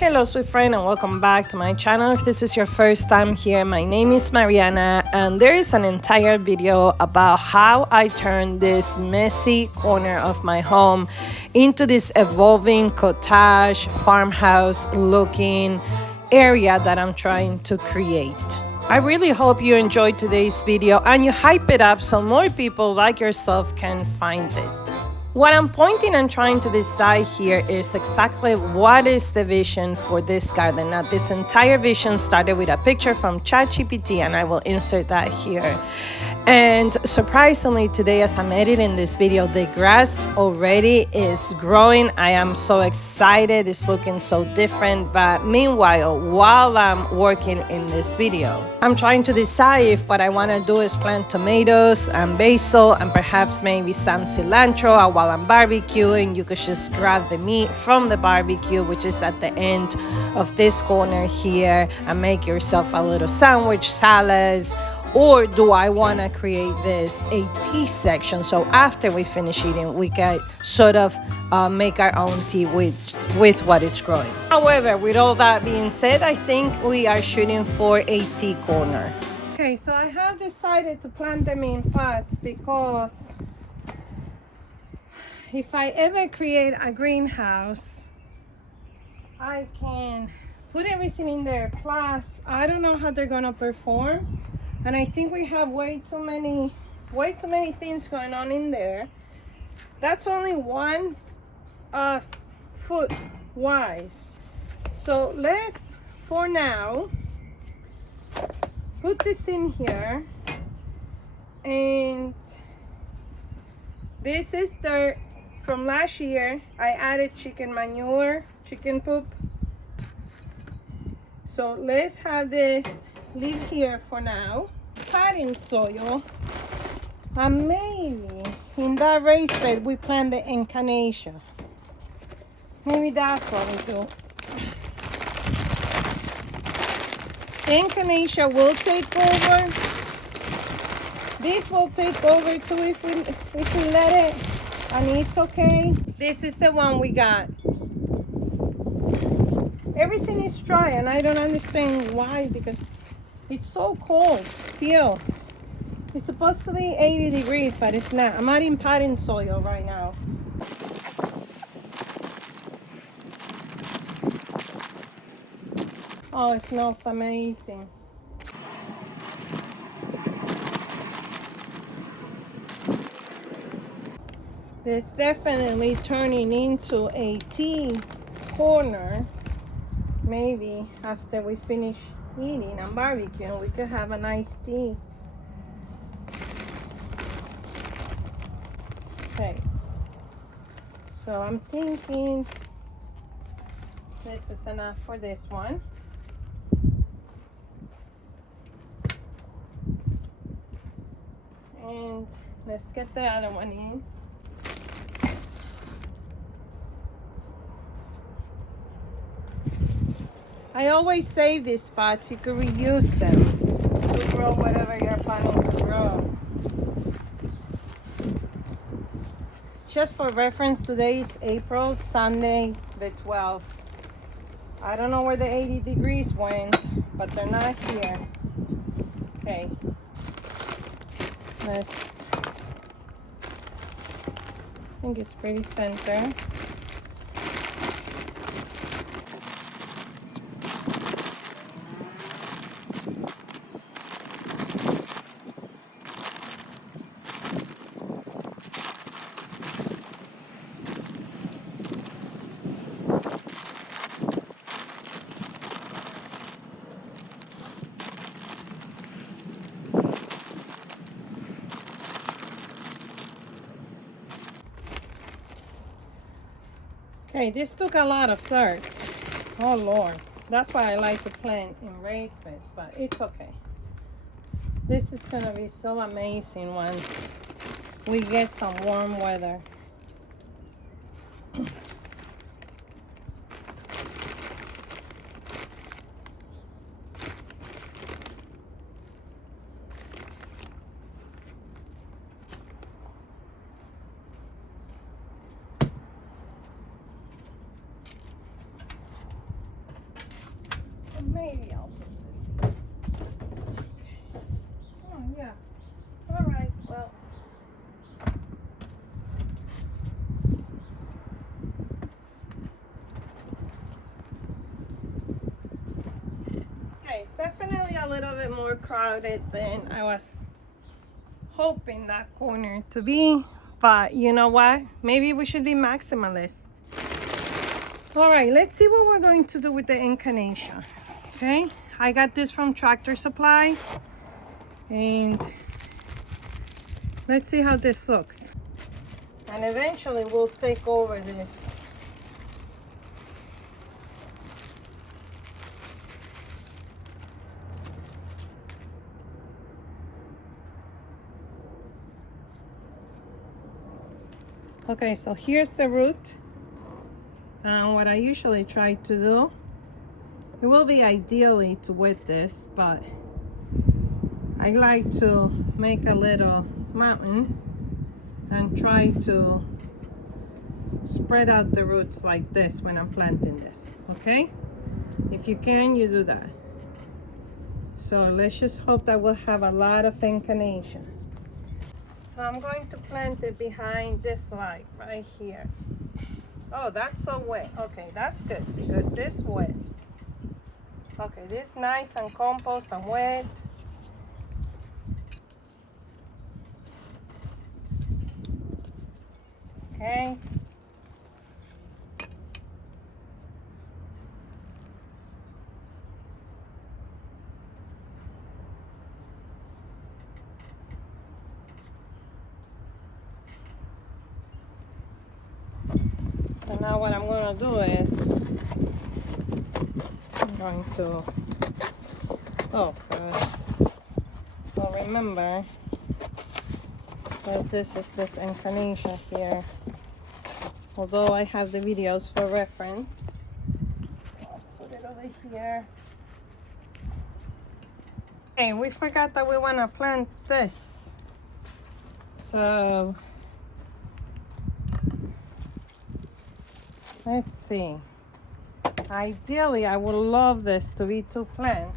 Hello, sweet friend, and welcome back to my channel. If this is your first time here, my name is Mariana, and there is an entire video about how I turned this messy corner of my home into this evolving cottage farmhouse looking area that I'm trying to create. I really hope you enjoyed today's video and you hype it up so more people like yourself can find it. What I'm pointing and trying to decide here is exactly what is the vision for this garden. Now, this entire vision started with a picture from ChatGPT, and I will insert that here. And surprisingly, today as I'm editing this video, the grass already is growing. I am so excited. It's looking so different. But meanwhile, while I'm working in this video, I'm trying to decide if what I want to do is plant tomatoes and basil and perhaps maybe some cilantro. While I'm barbecuing, you could just grab the meat from the barbecue, which is at the end of this corner here, and make yourself a little sandwich, salads. Or do I want to create this a tea section, so after we finish eating we can sort of make our own tea with what it's growing. However, with all that being said, I think we are shooting for a tea corner. Okay, so I have decided to plant them in pots because if I ever create a greenhouse, I can put everything in there. Plus, I don't know how they're gonna perform, and I think we have way too many things going on in there. That's only 1 foot wide. So let's, for now, put this in here. And this is dirt from last year. I added chicken manure, chicken poop. So let's have this live here for now. Potting soil, and maybe in that raised bed we plant the echinacea. Maybe that's what we do. Echinacea will take over. This will take over too if we let it, and it's okay. This is the one we got. Everything is dry and I don't understand why, because it's so cold still. It's supposed to be 80 degrees, but it's not. I'm adding potting soil right now. Oh, it smells amazing. This definitely turning into a tea corner. Maybe after we finish eating and barbecuing, we could have a nice tea. Okay, so I'm thinking this is enough for this one. And let's get the other one in. I always save these spots. You could reuse them to grow whatever you're planning to grow. Just for reference, today it's April, Sunday the 12th. I don't know where the 80 degrees went, but they're not here. Okay. I think it's pretty center. Okay, this took a lot of dirt. Oh Lord, that's why I like to plant in raised beds, but it's okay. This is gonna be so amazing once we get some warm weather. maybe I'll put this. Okay. Oh, yeah. All right, well. Okay, it's definitely a little bit more crowded than I was hoping that corner to be, but you know what? Maybe we should be maximalist. All right, let's see what we're going to do with the echinacea. Okay, I got this from Tractor Supply, and let's see how this looks. And eventually we'll take over this. Okay, so here's the root. And what I usually try to do, it will be ideally to wet this, but I like to make a little mountain and try to spread out the roots like this when I'm planting this, okay? If you can, you do that. So let's just hope that we'll have a lot of echinacea. So I'm going to plant it behind this light right here. Oh, that's so wet. Okay, that's good because this wet. Okay, this nice and compost and wet. Okay. So now what I'm going to do is I'm going to, oh good. So remember that this is this echinacea here. Although I have the videos for reference. Put it over here. Hey, we forgot that we want to plant this. So let's see. Ideally, I would love this to be 2 plants.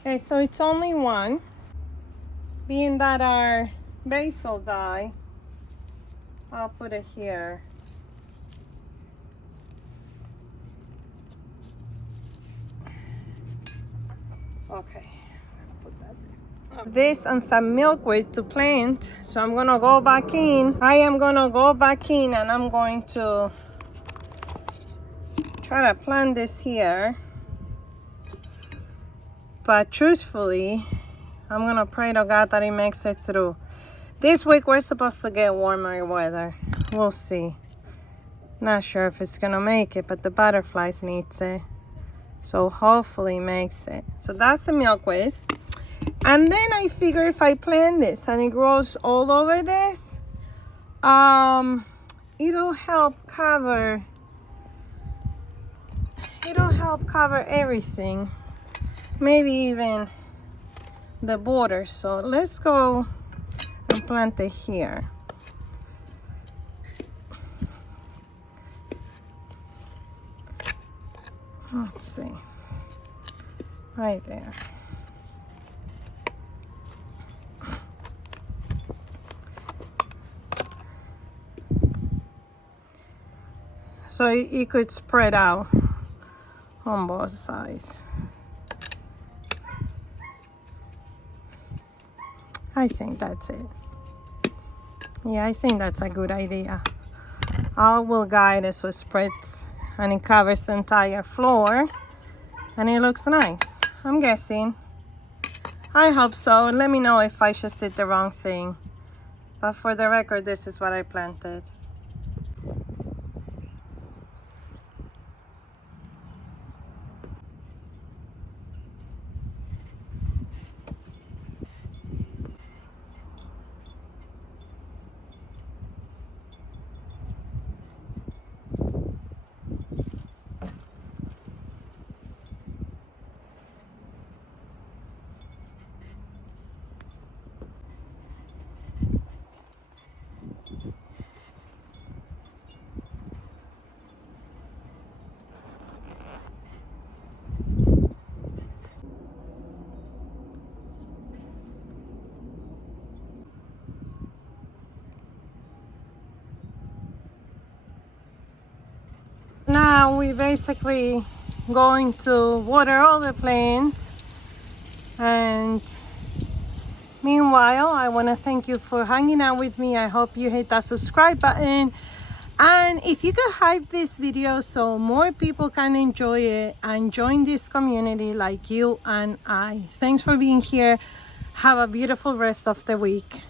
Okay, so it's only 1. Being that our basil died, I'll put it here. Okay, put that there. This and some milkweed to plant, so I'm gonna go back in. I am gonna go back in and I'm going to try to plant this here. But truthfully, I'm gonna pray to God that He makes it through. This week we're supposed to get warmer weather. We'll see. Not sure if it's gonna make it, but the butterflies needs it. So hopefully it makes it. So that's the milkweed. And then I figure if I plant this and it grows all over this, it'll help cover everything. Maybe even the border. So let's go and plant it here. Let's see. Right there. So it could spread out on both sides. I think that's it. Yeah, I think that's a good idea. I will guide it so it spreads and it covers the entire floor and it looks nice. I'm guessing. I hope so. Let me know if I just did the wrong thing. But for the record, this is what I planted. now we're basically going to water all the plants. And meanwhile, I want to thank you for hanging out with me. I hope you hit that subscribe button. And if you could hype this video so more people can enjoy it and join this community like you and I. Thanks for being here. Have a beautiful rest of the week.